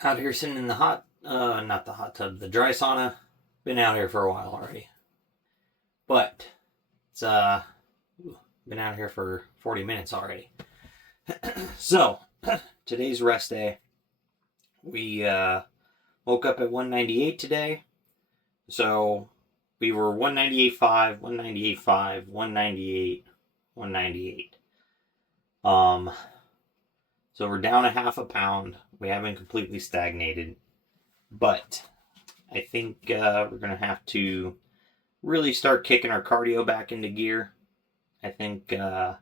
Out here sitting in the not the hot tub, the dry sauna. Been out here for a while already. But it's been out here for 40 minutes already. So, today's rest day. We woke up at 198 today. So, we were 198.5, 198.5, 198, 198. So we're down a half a pound. We haven't completely stagnated, but I think we're going to have to really start kicking our cardio back into gear. I think I'm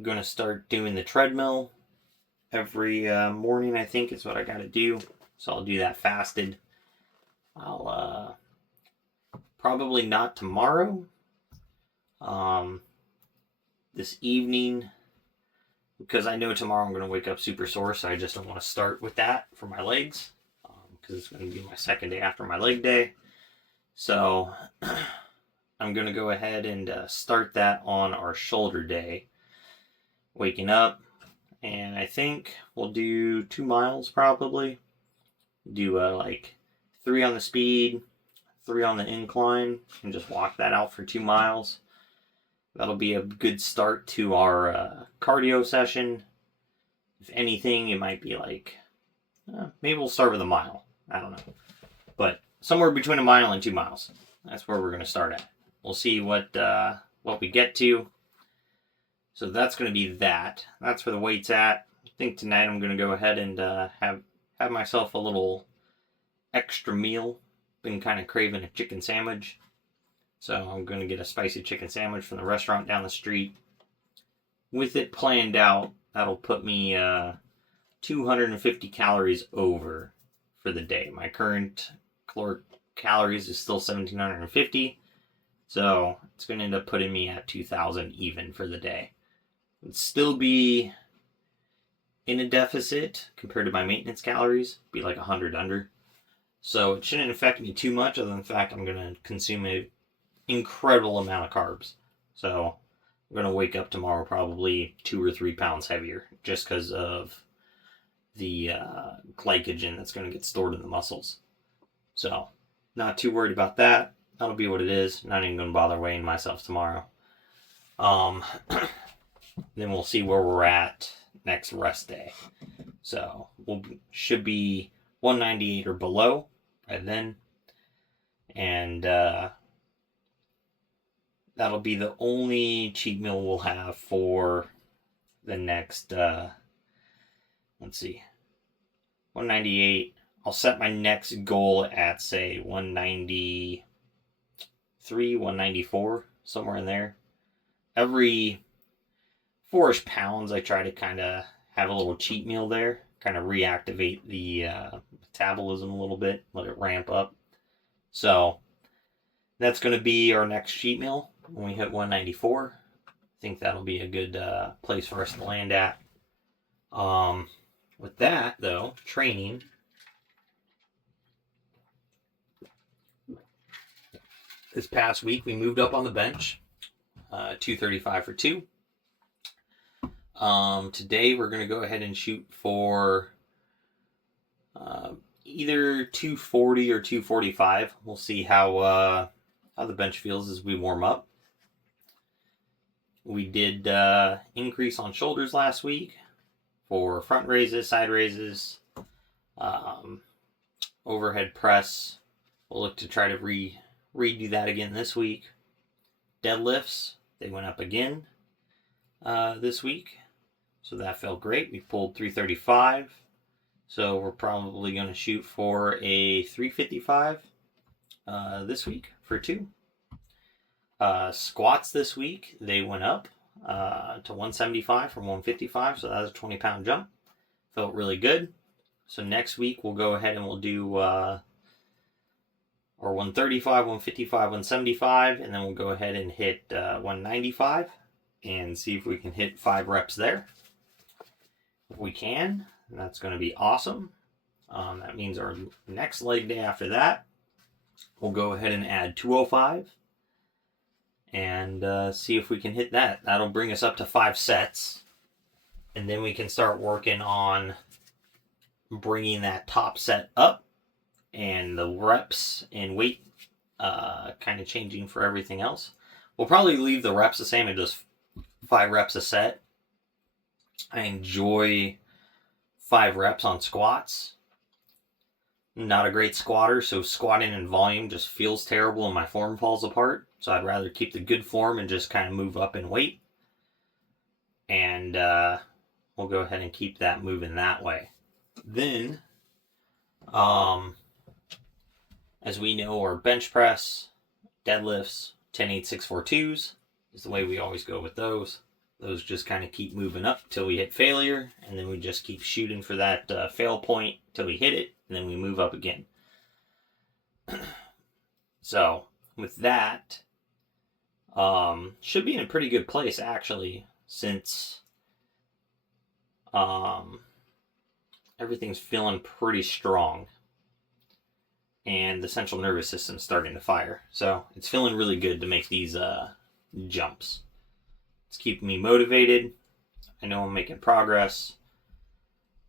going to start doing the treadmill every morning, I think is what I got to do. So I'll do that fasted. I'll probably not tomorrow. This evening, because I know tomorrow I'm going to wake up super sore, so I just don't want to start with that for my legs, because it's going to be my second day after my leg day. So I'm going to go ahead and start that on our shoulder day, waking up, and I think we'll do 2 miles probably. Do like 3 on the speed, 3 on the incline, and just walk that out for 2 miles. That'll be a good start to our cardio session. If anything, it might be like, maybe we'll start with a mile. I don't know. But somewhere between a mile and 2 miles. That's where we're going to start at. We'll see what we get to. So that's going to be that. That's where the weight's at. I think tonight I'm going to go ahead and have myself a little extra meal. Been kind of craving a chicken sandwich. So I'm going to get a spicy chicken sandwich from the restaurant down the street. With it planned out, that'll put me 250 calories over for the day. My current caloric calories is still 1,750. So it's going to end up putting me at 2,000 even for the day. It'd still be in a deficit compared to my maintenance calories. Be like 100 under. So it shouldn't affect me too much, other than the fact I'm going to consume an incredible amount of carbs. So I'm going to wake up tomorrow probably 2 or 3 pounds heavier, just because of the glycogen that's going to get stored in the muscles. So not too worried about that. That'll be what it is. Not even going to bother weighing myself tomorrow. Then we'll see where we're at next rest day. So should be 198 or below by then. And that'll be the only cheat meal we'll have for the next, let's see, 198. I'll set my next goal at, say, 193, 194, somewhere in there. Every 4-ish pounds, I try to kind of have a little cheat meal there, kind of reactivate the metabolism a little bit, let it ramp up. So that's going to be our next cheat meal when we hit 194. I think that'll be a good place for us to land at. With that, though, training. This past week, we moved up on the bench, 235 for 2. Today, we're going to go ahead and shoot for either 240 or 245. We'll see how the bench feels as we warm up. We did increase on shoulders last week for front raises, side raises, overhead press. We'll look to try to redo that again this week. Deadlifts, they went up again this week. So that felt great. We pulled 335. So we're probably going to shoot for a 355 this week for 2. Squats this week, they went up to 175 from 155, so that was a 20-pound jump. Felt really good. So next week we'll go ahead and we'll do or 135, 155, 175, and then we'll go ahead and hit 195 and see if we can hit 5 reps there. If we can, that's going to be awesome. That means our next leg day after that, we'll go ahead and add 205 and see if we can hit that. That'll bring us up to 5 sets, and then we can start working on bringing that top set up and the reps and weight kind of changing for everything else. We'll probably leave the reps the same and just 5 reps a set. I enjoy 5 reps on squats. I'm not a great squatter, so squatting in volume just feels terrible and my form falls apart. So I'd rather keep the good form and just kind of move up in weight. And we'll go ahead and keep that moving that way. Then, as we know, our bench press, deadlifts, 10-8-6-4-2s is the way we always go with those. Those just kind of keep moving up till we hit failure, and then we just keep shooting for that fail point till we hit it, and then we move up again. So, with that, should be in a pretty good place, actually, since everything's feeling pretty strong. And the central nervous system's starting to fire. So it's feeling really good to make these jumps. It's keeping me motivated. I know I'm making progress.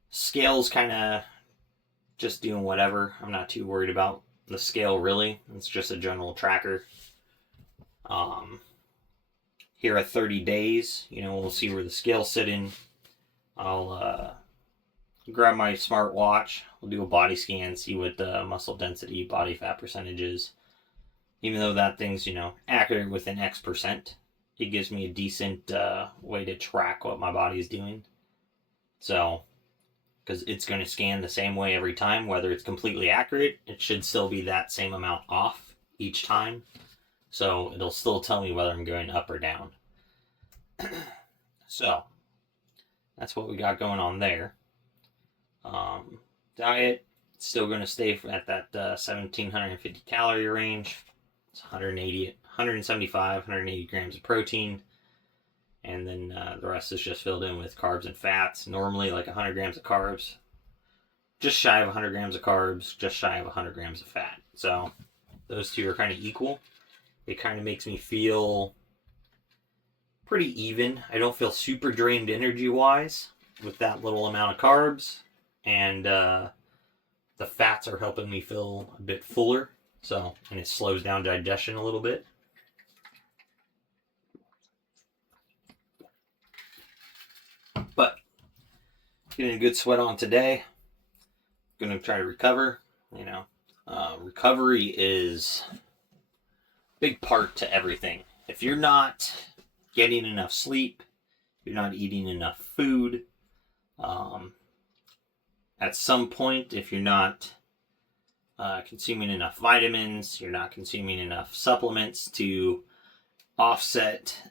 Scale's kind of just doing whatever. I'm not too worried about the scale, really. It's just a general tracker. Here at 30 days, we'll see where the scale's sitting. I'll grab my smartwatch. We'll do a body scan, see what the muscle density, body fat percentage is. Even though that thing's, accurate within X percent, it gives me a decent way to track what my body is doing. So, because it's going to scan the same way every time, whether it's completely accurate, it should still be that same amount off each time. So, it'll still tell me whether I'm going up or down. So, that's what we got going on there. Diet, still going to stay at that 1,750 calorie range. It's 175, 180 grams of protein. And then the rest is just filled in with carbs and fats. Normally like 100 grams of carbs. Just shy of 100 grams of carbs, just shy of 100 grams of fat. So those two are kind of equal. It kind of makes me feel pretty even. I don't feel super drained energy-wise with that little amount of carbs. And the fats are helping me feel a bit fuller. So, and it slows down digestion a little bit. But, getting a good sweat on today. Gonna try to recover. Recovery is a big part to everything. If you're not getting enough sleep, you're not eating enough food, at some point, if you're not consuming enough vitamins, you're not consuming enough supplements to offset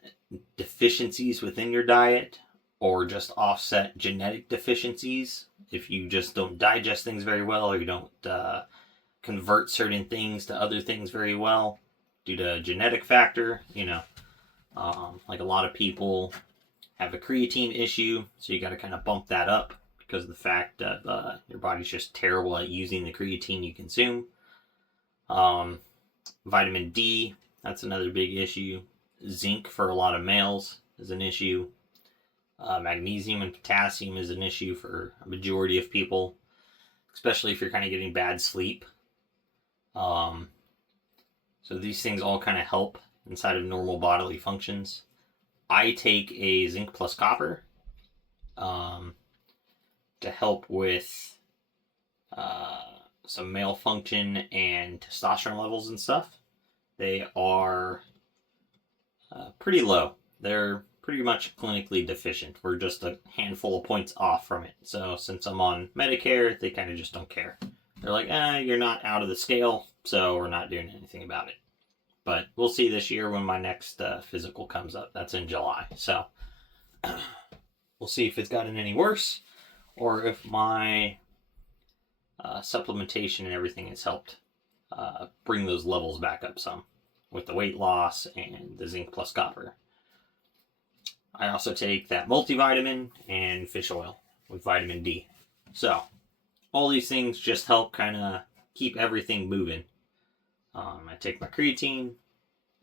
deficiencies within your diet, or just offset genetic deficiencies, if you just don't digest things very well, or you don't convert certain things to other things very well due to a genetic factor, like a lot of people have a creatine issue, so you got to kind of bump that up because of the fact that your body's just terrible at using the creatine you consume. Vitamin D, that's another big issue. Zinc for a lot of males is an issue. Magnesium and potassium is an issue for a majority of people, especially if you're kind of getting bad sleep. So these things all kind of help inside of normal bodily functions. I take a zinc plus copper to help with some male function and testosterone levels and stuff. They are pretty low. They're pretty much clinically deficient. We're just a handful of points off from it. So since I'm on Medicare, they kind of just don't care. They're like, you're not out of the scale, so we're not doing anything about it. But we'll see this year when my next physical comes up. That's in July. So we'll see if it's gotten any worse, or if my supplementation and everything has helped bring those levels back up some with the weight loss and the zinc plus copper. I also take that multivitamin and fish oil with vitamin D. So all these things just help kind of keep everything moving. I take my creatine.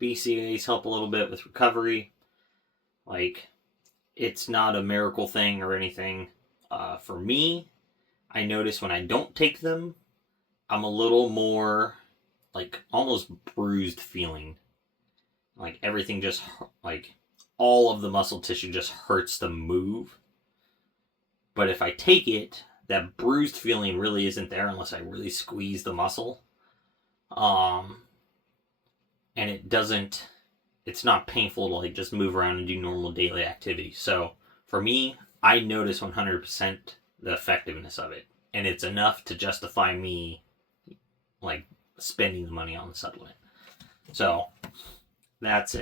BCAAs help a little bit with recovery. Like, it's not a miracle thing or anything. For me, I notice when I don't take them, I'm a little more like almost bruised feeling. Like everything just like all of the muscle tissue just hurts to move. But if I take it, that bruised feeling really isn't there unless I really squeeze the muscle. And it's not painful to like just move around and do normal daily activity. So for me, I notice 100% the effectiveness of it. And it's enough to justify me like spending the money on the supplement. So that's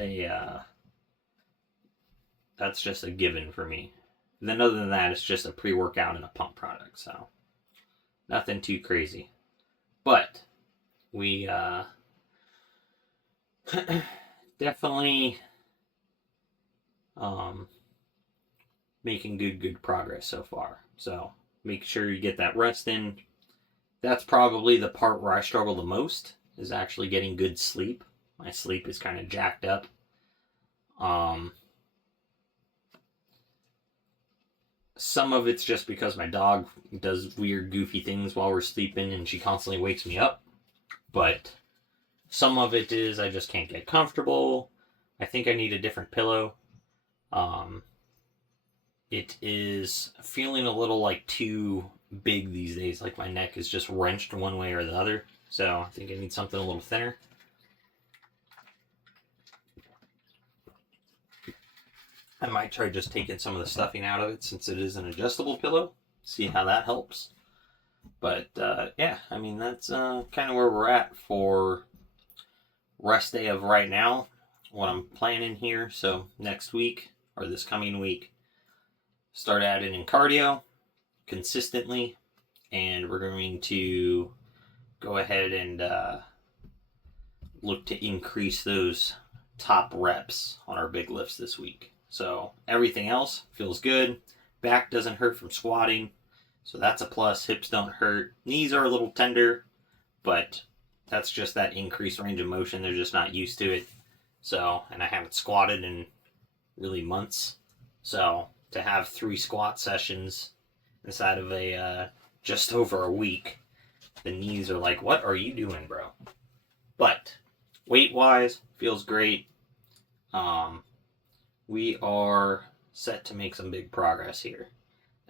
just a given for me. Then other than that, it's just a pre-workout and a pump product. So nothing too crazy. But we definitely making good progress so far. So make sure you get that rest in. That's probably the part where I struggle the most, is actually getting good sleep. My sleep is kind of jacked up. Some of it's just because my dog does weird, goofy things while we're sleeping and she constantly wakes me up. But some of it is I just can't get comfortable. I think I need a different pillow. It is feeling a little like too big these days. Like my neck is just wrenched one way or the other. So I think I need something a little thinner. I might try just taking some of the stuffing out of it since it is an adjustable pillow. See how that helps. But yeah, I mean, that's kind of where we're at for rest day of right now. What I'm planning here. So next week, or this coming week, start adding in cardio consistently. And we're going to go ahead and look to increase those top reps on our big lifts this week. So everything else feels good. Back doesn't hurt from squatting, so that's a plus. Hips don't hurt. Knees are a little tender, but that's just that increased range of motion. They're just not used to it. So, and I haven't squatted in really months. So to have 3 squat sessions inside of a just over a week, the knees are like, what are you doing, bro? But weight-wise, feels great. We are set to make some big progress here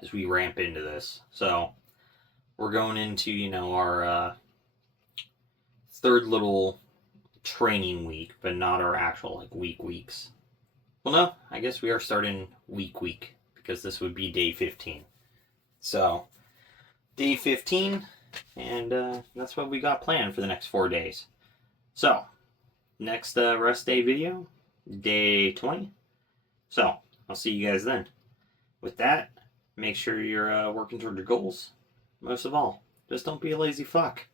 as we ramp into this. So we're going into, our third little training week, but not our actual like weeks. Well, no, I guess we are starting week because this would be day 15. So day 15, and that's what we got planned for the next 4 days. So next rest day video, day 20. So I'll see you guys then. With that, make sure you're working toward your goals. Most of all, just don't be a lazy fuck.